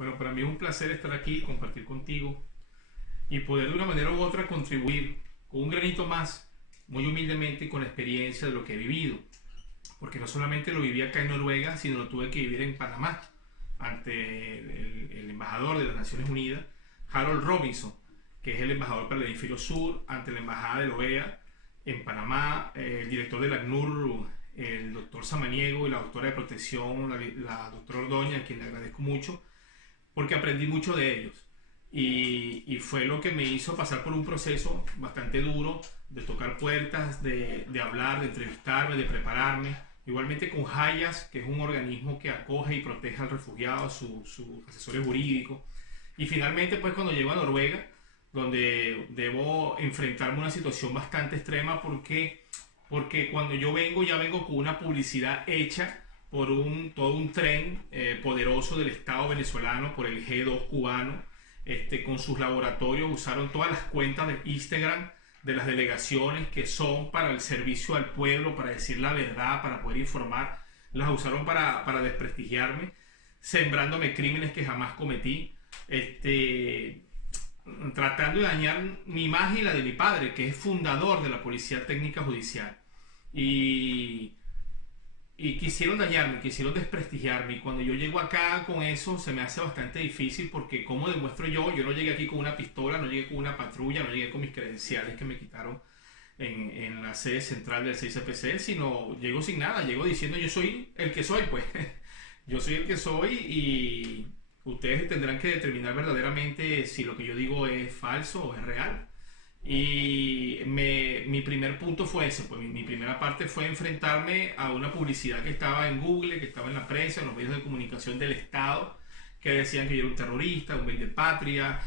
Bueno, para mí es un placer estar aquí, compartir contigo y poder de una manera u otra contribuir con un granito más, muy humildemente con la experiencia de lo que he vivido. Porque no solamente lo viví acá en Noruega, sino lo tuve que vivir en Panamá, ante el embajador de las Naciones Unidas, Harold Robinson, que es el embajador para el hemisferio sur, ante la embajada de la OEA en Panamá, el director del ACNUR, el doctor Samaniego, y la doctora de protección, la doctora Ordoña, a quien le agradezco mucho, porque aprendí mucho de ellos. Y fue lo que me hizo pasar por un proceso bastante duro de tocar puertas, de hablar, de entrevistarme, de prepararme. Igualmente con Hayas, que es un organismo que acoge y protege al refugiado, sus asesores jurídicos. Y finalmente, pues cuando llego a Noruega, donde debo enfrentarme a una situación bastante extrema, porque cuando yo vengo, ya vengo con una publicidad hecha por todo un tren poderoso del Estado venezolano, por el G2 cubano, con sus laboratorios. Usaron todas las cuentas de Instagram de las delegaciones que son para el servicio al pueblo, para decir la verdad, para poder informar. Las usaron para desprestigiarme, sembrándome crímenes que jamás cometí, tratando de dañar mi imagen y la de mi padre, que es fundador de la Policía Técnica Judicial. Y quisieron dañarme, quisieron desprestigiarme. Y cuando yo llego acá con eso, se me hace bastante difícil, porque ¿cómo demuestro yo? Yo no llegué aquí con una pistola, no llegué con una patrulla, no llegué con mis credenciales que me quitaron en la sede central del 6CPC, sino llego sin nada, llego diciendo yo soy el que soy, pues. Yo soy el que soy, y ustedes tendrán que determinar verdaderamente si lo que yo digo es falso o es real. Y mi primer punto fue ese, pues mi primera parte fue enfrentarme a una publicidad que estaba en Google, que estaba en la prensa, en los medios de comunicación del Estado, que decían que yo era un terrorista, un de patria,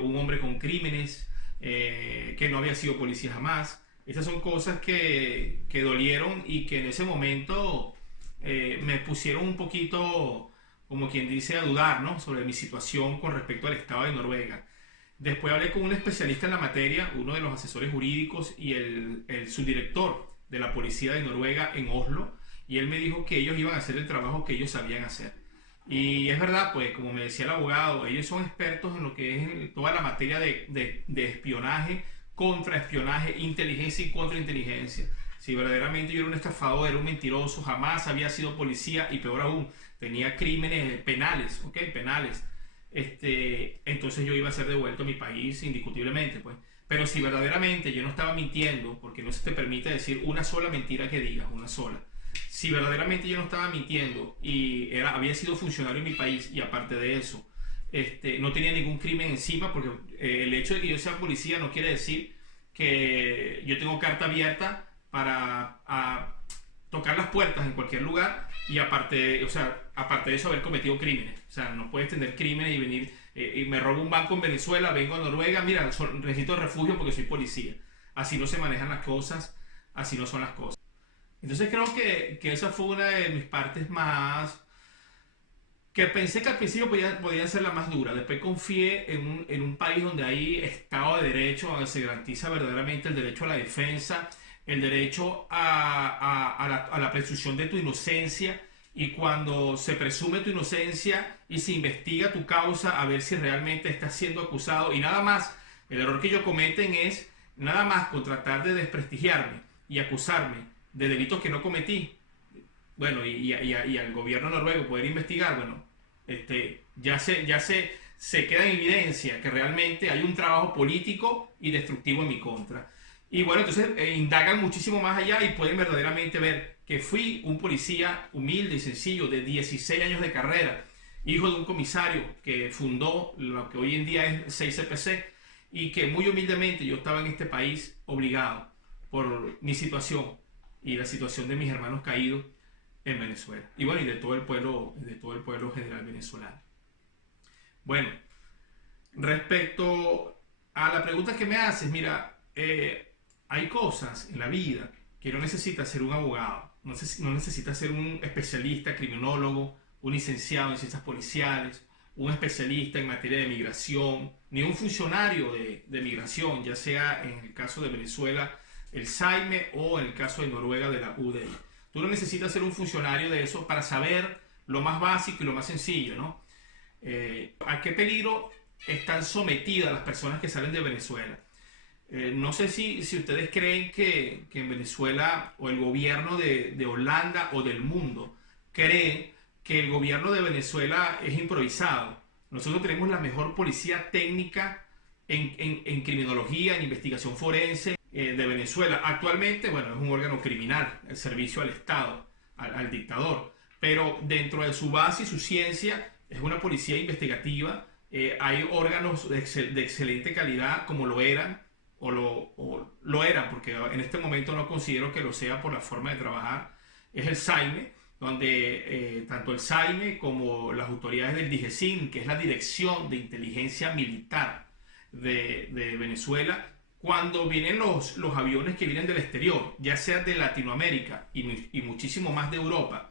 un hombre con crímenes, que no había sido policía jamás. Esas son cosas que dolieron, y que en ese momento me pusieron un poquito, como quien dice, a dudar, ¿no?, sobre mi situación con respecto al Estado de Noruega. Después hablé con un especialista en la materia, uno de los asesores jurídicos y el subdirector de la policía de Noruega en Oslo, y él me dijo que ellos iban a hacer el trabajo que ellos sabían hacer. Y es verdad, pues, como me decía el abogado, ellos son expertos en lo que es toda la materia de espionaje, contraespionaje, inteligencia y contrainteligencia. Si verdaderamente yo era un estafador, era un mentiroso, jamás había sido policía, y peor aún, tenía crímenes penales, ¿ok? Penales. Entonces yo iba a ser devuelto a mi país indiscutiblemente, pues. Pero si verdaderamente yo no estaba mintiendo, porque no se te permite decir una sola mentira que digas, una sola. Si verdaderamente yo no estaba mintiendo y había sido funcionario en mi país, y aparte de eso, no tenía ningún crimen encima, porque el hecho de que yo sea policía no quiere decir que yo tengo carta abierta para tocar las puertas en cualquier lugar, y aparte, o sea, aparte de eso, haber cometido crímenes. O sea, no puedes tener crímenes y venir y me robo un banco en Venezuela, vengo a Noruega, mira, necesito refugio porque soy policía. Así no se manejan las cosas, así no son las cosas. Entonces creo que esa fue una de mis partes más, que pensé que al principio podía ser la más dura. Después confié en un país donde hay Estado de Derecho, donde se garantiza verdaderamente el derecho a la defensa, el derecho a la presunción de tu inocencia, y cuando se presume tu inocencia y se investiga tu causa a ver si realmente estás siendo acusado, y nada más, el error que ellos cometen es nada más con tratar de desprestigiarme y acusarme de delitos que no cometí. Bueno, y al gobierno noruego poder investigar, bueno, se queda en evidencia que realmente hay un trabajo político y destructivo en mi contra. Y bueno, entonces indagan muchísimo más allá y pueden verdaderamente ver que fui un policía humilde y sencillo de 16 años de carrera, hijo de un comisario que fundó lo que hoy en día es 6CPC, y que muy humildemente yo estaba en este país obligado por mi situación y la situación de mis hermanos caídos en Venezuela. Y bueno, y de todo el pueblo general venezolano. Bueno, respecto a la pregunta que me haces, mira, hay cosas en la vida que no necesita ser un abogado, no necesita ser un especialista, criminólogo, un licenciado en ciencias policiales, un especialista en materia de migración, ni un funcionario de migración, ya sea en el caso de Venezuela el SAIME, o en el caso de Noruega de la UDI. Tú no necesitas ser un funcionario de eso para saber lo más básico y lo más sencillo, ¿no? ¿A qué peligro están sometidas las personas que salen de Venezuela? No sé si ustedes creen que en Venezuela o el gobierno de Holanda o del mundo creen que el gobierno de Venezuela es improvisado. Nosotros tenemos la mejor policía técnica en criminología, en investigación forense de Venezuela. Actualmente, bueno, es un órgano criminal, el servicio al Estado, al dictador. Pero dentro de su base y su ciencia es una policía investigativa. Hay órganos de excelente calidad como lo eran o lo eran, porque en este momento no considero que lo sea por la forma de trabajar. Es el SAIME, donde tanto el SAIME como las autoridades del DIGESIN, que es la Dirección de Inteligencia Militar de Venezuela, cuando vienen los aviones que vienen del exterior, ya sea de Latinoamérica y muchísimo más de Europa,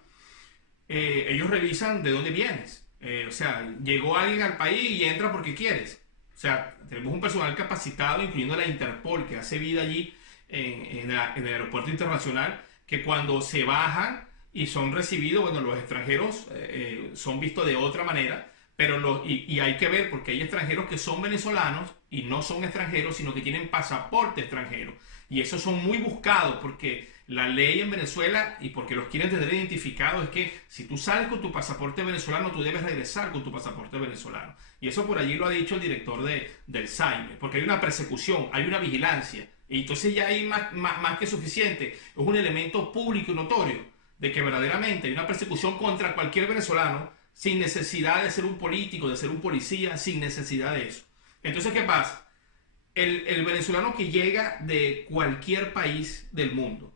ellos revisan de dónde vienes. O sea, llegó alguien al país y entra porque quieres. O sea, tenemos un personal capacitado, incluyendo la Interpol, que hace vida allí en el aeropuerto internacional, que cuando se bajan y son recibidos, bueno, los extranjeros son vistos de otra manera, pero y hay que ver, porque hay extranjeros que son venezolanos y no son extranjeros, sino que tienen pasaporte extranjero. Y esos son muy buscados porque la ley en Venezuela, y porque los quieren tener identificados, es que si tú sales con tu pasaporte venezolano, tú debes regresar con tu pasaporte venezolano. Y eso por allí lo ha dicho el director del SAIME, porque hay una persecución, hay una vigilancia. Y entonces ya hay más que suficiente. Es un elemento público y notorio de que verdaderamente hay una persecución contra cualquier venezolano sin necesidad de ser un político, de ser un policía, sin necesidad de eso. Entonces, ¿qué pasa? El venezolano que llega de cualquier país del mundo,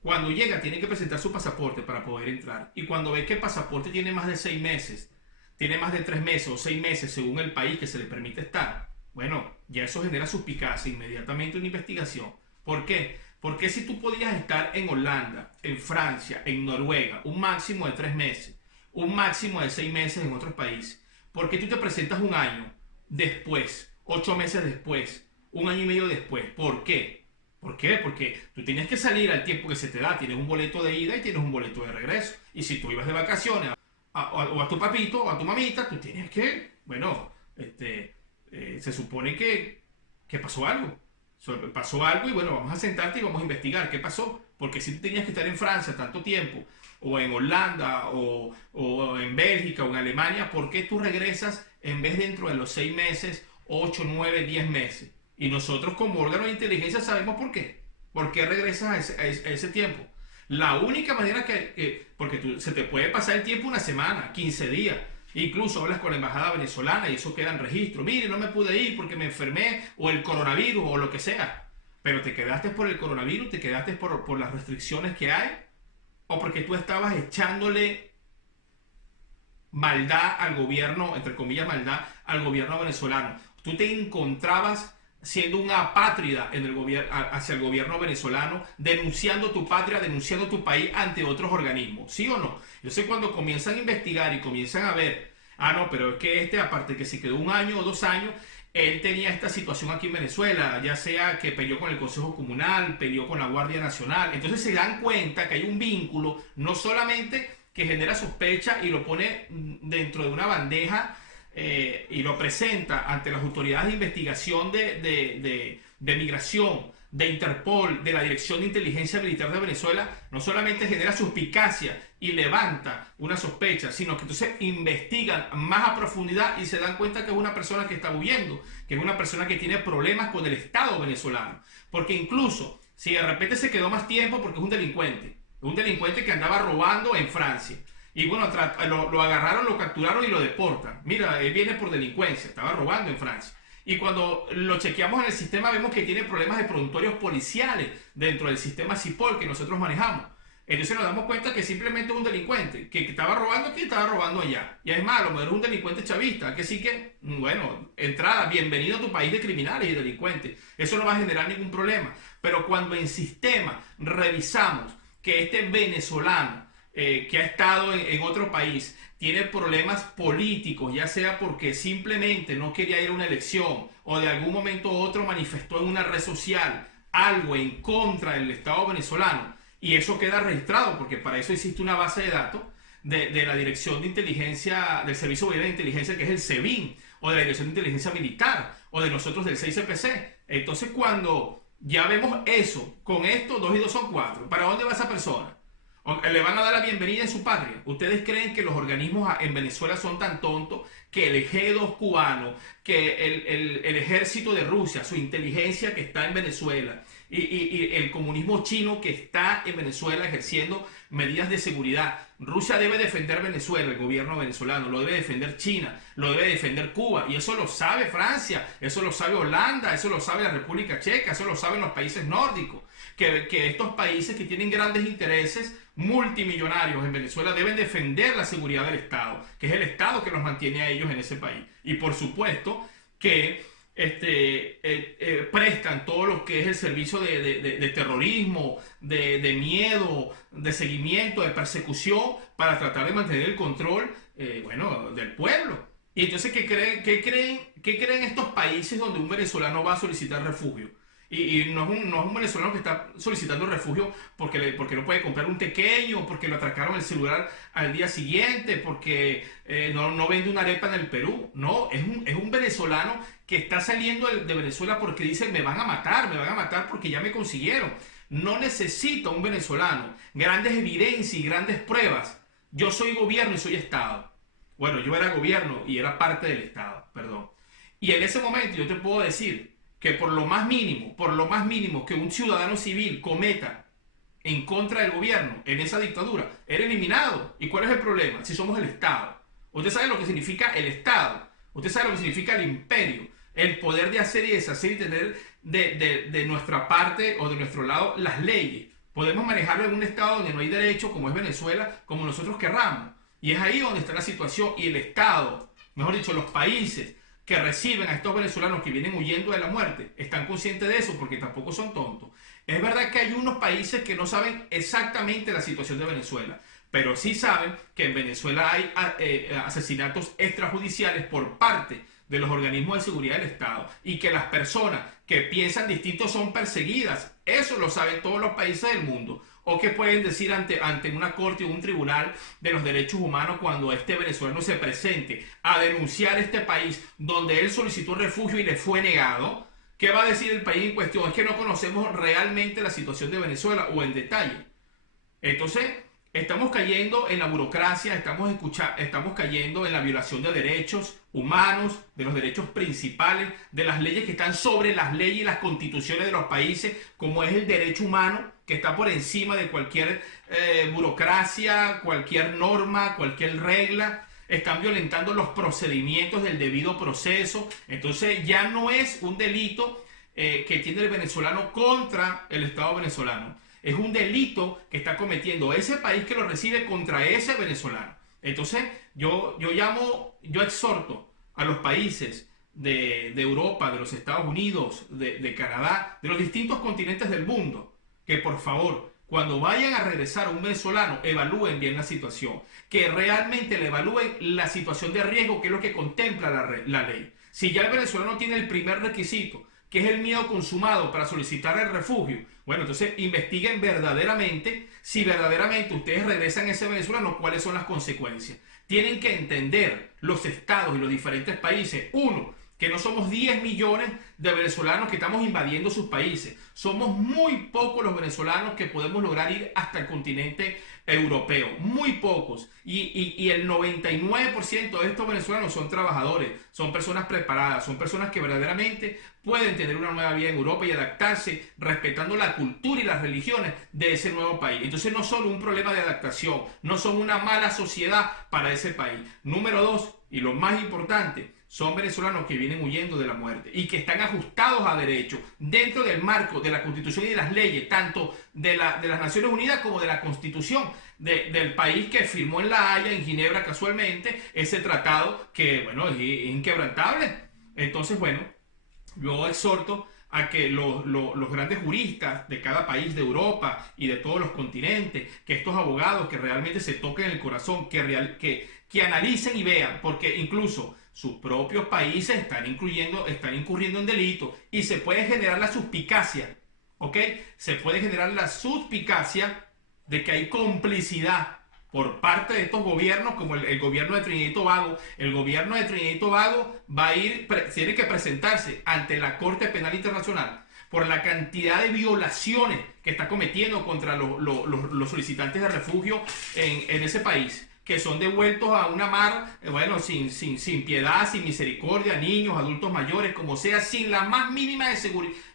cuando llega tiene que presentar su pasaporte para poder entrar. Y cuando ve que el pasaporte tiene más de 6 meses, tiene más de 3 meses o 6 meses según el país que se le permite estar, bueno, ya eso genera suspicacia, inmediatamente una investigación. ¿Por qué? Porque si tú podías estar en Holanda, en Francia, en Noruega, un máximo de 3 meses, un máximo de 6 meses en otros países, ¿por qué tú te presentas un año después, 8 meses después, un año y medio después? ¿Por qué? ¿Por qué? Porque tú tienes que salir al tiempo que se te da. Tienes un boleto de ida y tienes un boleto de regreso. Y si tú ibas de vacaciones o a tu papito o a tu mamita, tú tienes que, bueno, se supone que pasó algo. Pasó algo y bueno, vamos a sentarte y vamos a investigar qué pasó. Porque si tú tenías que estar en Francia tanto tiempo, o en Holanda, o en Bélgica, o en Alemania, ¿por qué tú regresas en vez dentro de los 6 meses, 8, 9, 10 meses? Y nosotros como órgano de inteligencia sabemos por qué. ¿Por qué regresas a ese tiempo? La única manera porque se te puede pasar el tiempo una semana, 15 días. Incluso hablas con la embajada venezolana y eso queda en registro. Mire, no me pude ir porque me enfermé o el coronavirus o lo que sea. Pero te quedaste por el coronavirus, te quedaste por las restricciones que hay o porque tú estabas echándole maldad al gobierno, entre comillas maldad, al gobierno venezolano. Tú te encontrabas siendo una apátrida hacia el gobierno venezolano, denunciando tu patria, denunciando tu país ante otros organismos, ¿sí o no? Entonces cuando comienzan a investigar y comienzan a ver, no, pero es que aparte que se quedó un año o 2 años, él tenía esta situación aquí en Venezuela, ya sea que peleó con el Consejo Comunal, peleó con la Guardia Nacional, entonces se dan cuenta que hay un vínculo, no solamente que genera sospecha y lo pone dentro de una bandeja y lo presenta ante las autoridades de investigación de migración, de Interpol, de la Dirección de Inteligencia Militar de Venezuela, no solamente genera suspicacia y levanta una sospecha, sino que entonces investigan más a profundidad y se dan cuenta que es una persona que está huyendo, que es una persona que tiene problemas con el Estado venezolano. Porque incluso, si de repente se quedó más tiempo porque es un delincuente que andaba robando en Francia, y bueno, lo agarraron, lo capturaron y lo deportan. Mira, él viene por delincuencia, estaba robando en Francia. Y cuando lo chequeamos en el sistema vemos que tiene problemas de prontuarios policiales dentro del sistema CIPOL que nosotros manejamos. Entonces nos damos cuenta que simplemente es un delincuente, que estaba robando aquí y estaba robando allá. Y es malo, es un delincuente chavista, que sí que, bueno, entrada, bienvenido a tu país de criminales y delincuentes. Eso no va a generar ningún problema. Pero cuando en sistema revisamos que este venezolano que ha estado en otro país tiene problemas políticos, ya sea porque simplemente no quería ir a una elección o de algún momento u otro manifestó en una red social algo en contra del Estado venezolano, y eso queda registrado porque para eso existe una base de datos, de la Dirección de Inteligencia, del Servicio Bolivariano de Inteligencia, que es el SEBIN, o de la Dirección de Inteligencia Militar, o de nosotros del 6CPC. Entonces, cuando ya vemos eso, con esto, 2 y 2 son 4, ¿para dónde va esa persona? ¿Le van a dar la bienvenida en su patria? ¿Ustedes creen que los organismos en Venezuela son tan tontos que el G2 cubano, que el ejército de Rusia, su inteligencia que está en Venezuela, y el comunismo chino que está en Venezuela ejerciendo medidas de seguridad? Rusia debe defender Venezuela, el gobierno venezolano, lo debe defender China, lo debe defender Cuba, y eso lo sabe Francia, eso lo sabe Holanda, eso lo sabe la República Checa, eso lo saben los países nórdicos, que estos países que tienen grandes intereses multimillonarios en Venezuela deben defender la seguridad del Estado, que es el Estado que los mantiene a ellos en ese país. Y por supuesto que prestan todo lo que es el servicio de terrorismo, de miedo, de seguimiento, de persecución, para tratar de mantener el control del pueblo. Y entonces, ¿qué creen estos países donde un venezolano va a solicitar refugio? Y no es un venezolano que está solicitando refugio porque no puede comprar un tequeño, porque lo atracaron el celular al día siguiente, porque no vende una arepa en el Perú. No, es un venezolano que está saliendo de Venezuela porque dice: me van a matar porque ya me consiguieron. No necesita un venezolano grandes evidencias y grandes pruebas. Yo soy gobierno y soy Estado. Bueno, yo era gobierno y era parte del Estado, perdón. Y en ese momento yo te puedo decir que por lo más mínimo que un ciudadano civil cometa en contra del gobierno en esa dictadura, era eliminado. ¿Y cuál es el problema? Si somos el Estado. Usted sabe lo que significa el Estado. Usted sabe lo que significa el imperio. El poder de hacer y deshacer y tener de nuestra parte o de nuestro lado las leyes. Podemos manejarlo en un Estado donde no hay derecho, como es Venezuela, como nosotros querramos. Y es ahí donde está la situación. Y el Estado, mejor dicho, los países que reciben a estos venezolanos que vienen huyendo de la muerte, están conscientes de eso porque tampoco son tontos. Es verdad que hay unos países que no saben exactamente la situación de Venezuela, pero sí saben que en Venezuela hay asesinatos extrajudiciales por parte de los organismos de seguridad del Estado, y que las personas que piensan distinto son perseguidas. Eso lo saben todos los países del mundo. ¿O qué pueden decir ante una corte o un tribunal de los derechos humanos cuando este venezolano se presente a denunciar este país donde él solicitó refugio y le fue negado? ¿Qué va a decir el país en cuestión? Es que no conocemos realmente la situación de Venezuela o en detalle. Entonces, estamos cayendo en la burocracia, estamos cayendo en la violación de derechos humanos, de los derechos principales, de las leyes que están sobre las leyes y las constituciones de los países, como es el derecho humano, que está por encima de cualquier burocracia, cualquier norma, cualquier regla. Están violentando los procedimientos del debido proceso. Entonces ya no es un delito que tiene el venezolano contra el Estado venezolano. Es un delito que está cometiendo ese país que lo recibe contra ese venezolano. Entonces yo exhorto a los países de Europa, de los Estados Unidos, de Canadá, de los distintos continentes del mundo, que por favor, cuando vayan a regresar a un venezolano, evalúen bien la situación, que realmente le evalúen la situación de riesgo, que es lo que contempla la ley. Si ya el venezolano tiene el primer requisito, que es el miedo consumado para solicitar el refugio, bueno, entonces investiguen verdaderamente, si verdaderamente ustedes regresan a ese venezolano, cuáles son las consecuencias. Tienen que entender los estados y los diferentes países. Uno, que no somos 10 millones de venezolanos que estamos invadiendo sus países. Somos muy pocos los venezolanos que podemos lograr ir hasta el continente europeo. Muy pocos. Y el 99% de estos venezolanos son trabajadores, son personas preparadas, son personas que verdaderamente pueden tener una nueva vida en Europa y adaptarse respetando la cultura y las religiones de ese nuevo país. Entonces no son un problema de adaptación, no son una mala sociedad para ese país. Número 2, y lo más importante, son venezolanos que vienen huyendo de la muerte y que están ajustados a derecho dentro del marco de la Constitución y de las leyes, tanto de las Naciones Unidas como de la Constitución del país que firmó en La Haya, en Ginebra casualmente, ese tratado que, bueno, es inquebrantable. Entonces, bueno, yo exhorto a que los grandes juristas de cada país de Europa y de todos los continentes, que estos abogados que realmente se toquen el corazón, que analicen y vean, porque incluso sus propios países están incurriendo en delitos y se puede generar la suspicacia, ¿ok? Se puede generar la suspicacia de que hay complicidad por parte de estos gobiernos, como el gobierno de Trinidad y Tobago. El gobierno de Trinidad y Tobago va a ir, tiene que presentarse ante la Corte Penal Internacional por la cantidad de violaciones que está cometiendo contra los solicitantes de refugio en ese país, que son devueltos a una mar, bueno, sin piedad, sin misericordia, niños, adultos mayores, como sea, sin las más mínimas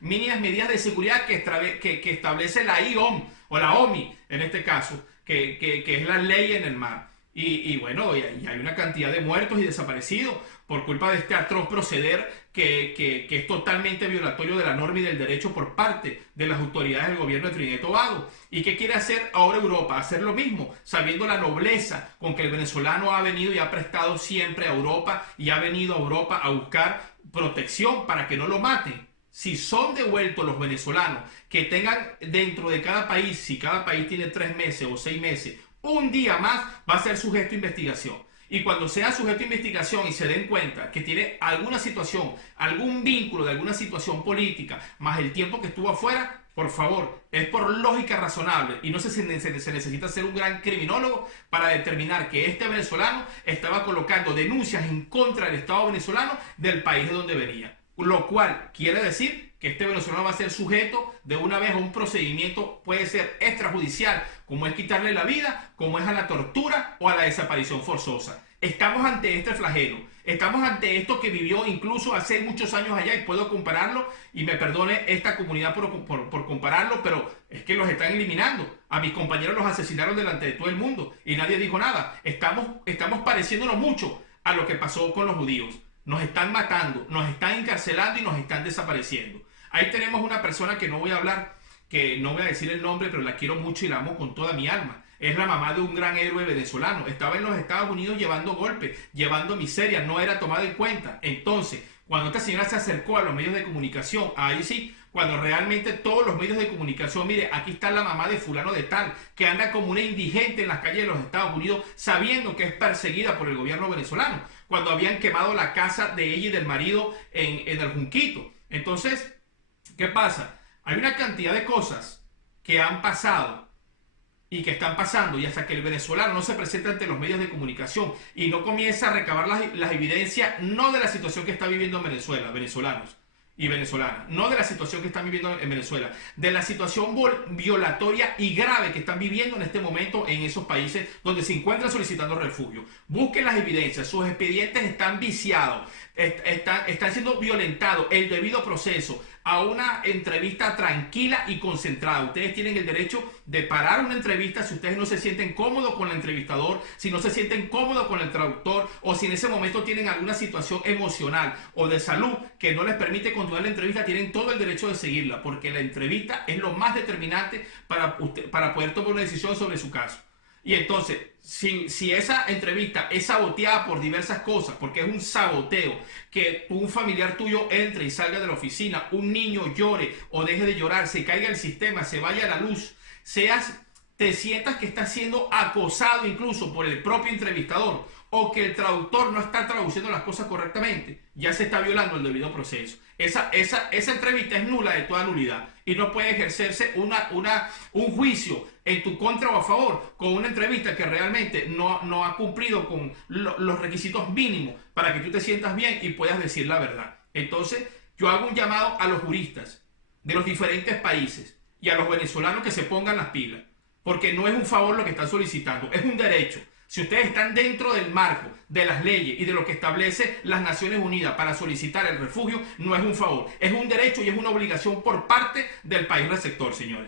medidas de seguridad que establece la IOM, o la OMI, en este caso, que es la ley en el mar. Y bueno, y hay una cantidad de muertos y desaparecidos por culpa de este atroz proceder que es totalmente violatorio de la norma y del derecho por parte de las autoridades del gobierno de Trinidad y Tobago. ¿Y qué quiere hacer ahora Europa? Hacer lo mismo, sabiendo la nobleza con que el venezolano ha venido y ha prestado siempre a Europa y ha venido a Europa a buscar protección para que no lo maten. Si son devueltos los venezolanos que tengan dentro de cada país, si cada país tiene 3 meses o 6 meses, un día más va a ser sujeto a investigación. Y cuando sea sujeto a investigación y se den cuenta que tiene alguna situación, algún vínculo de alguna situación política, más el tiempo que estuvo afuera, por favor, es por lógica razonable y no se necesita ser un gran criminólogo para determinar que este venezolano estaba colocando denuncias en contra del Estado venezolano del país de donde venía. Lo cual quiere decir que este venezolano va a ser sujeto de una vez a un procedimiento, puede ser extrajudicial, como es quitarle la vida, como es a la tortura o a la desaparición forzosa. Estamos ante este flagelo, estamos ante esto que vivió incluso hace muchos años allá, y puedo compararlo, y me perdone esta comunidad por compararlo, pero es que los están eliminando. A mis compañeros los asesinaron delante de todo el mundo y nadie dijo nada. Estamos pareciéndonos mucho a lo que pasó con los judíos. Nos están matando, nos están encarcelando y nos están desapareciendo. Ahí tenemos una persona que no voy a hablar, que no voy a decir el nombre, pero la quiero mucho y la amo con toda mi alma. Es la mamá de un gran héroe venezolano. Estaba en los Estados Unidos llevando golpes, llevando miseria, no era tomada en cuenta. Entonces, cuando esta señora se acercó a los medios de comunicación, ahí sí, cuando realmente todos los medios de comunicación, mire, aquí está la mamá de fulano de tal, que anda como una indigente en las calles de los Estados Unidos, sabiendo que es perseguida por el gobierno venezolano, cuando habían quemado la casa de ella y del marido en el Junquito. Entonces, ¿qué pasa? Hay una cantidad de cosas que han pasado y que están pasando, y hasta que el venezolano no se presenta ante los medios de comunicación y no comienza a recabar las evidencias, no de la situación que está viviendo en Venezuela, venezolanos y venezolanas, no de la situación que están viviendo en Venezuela, de la situación violatoria y grave que están viviendo en este momento en esos países donde se encuentran solicitando refugio. Busquen las evidencias, sus expedientes están viciados, están siendo violentados, el debido proceso, a una entrevista tranquila y concentrada. Ustedes tienen el derecho de parar una entrevista si ustedes no se sienten cómodos con el entrevistador, si no se sienten cómodos con el traductor, o si en ese momento tienen alguna situación emocional o de salud que no les permite continuar la entrevista. Tienen todo el derecho de seguirla, porque la entrevista es lo más determinante para poder tomar una decisión sobre su caso. Y entonces, si esa entrevista es saboteada por diversas cosas, porque es un saboteo, que un familiar tuyo entre y salga de la oficina, un niño llore o deje de llorar, se caiga el sistema, se vaya a la luz, te sientas que estás siendo acosado incluso por el propio entrevistador, o que el traductor no está traduciendo las cosas correctamente, ya se está violando el debido proceso. Esa entrevista es nula de toda nulidad y no puede ejercerse un juicio en tu contra o a favor con una entrevista que realmente no ha cumplido con los requisitos mínimos para que tú te sientas bien y puedas decir la verdad. Entonces, yo hago un llamado a los juristas de los diferentes países y a los venezolanos que se pongan las pilas, porque no es un favor lo que están solicitando, es un derecho. Si ustedes están dentro del marco de las leyes y de lo que establece las Naciones Unidas para solicitar el refugio, no es un favor, es un derecho y es una obligación por parte del país receptor, señores.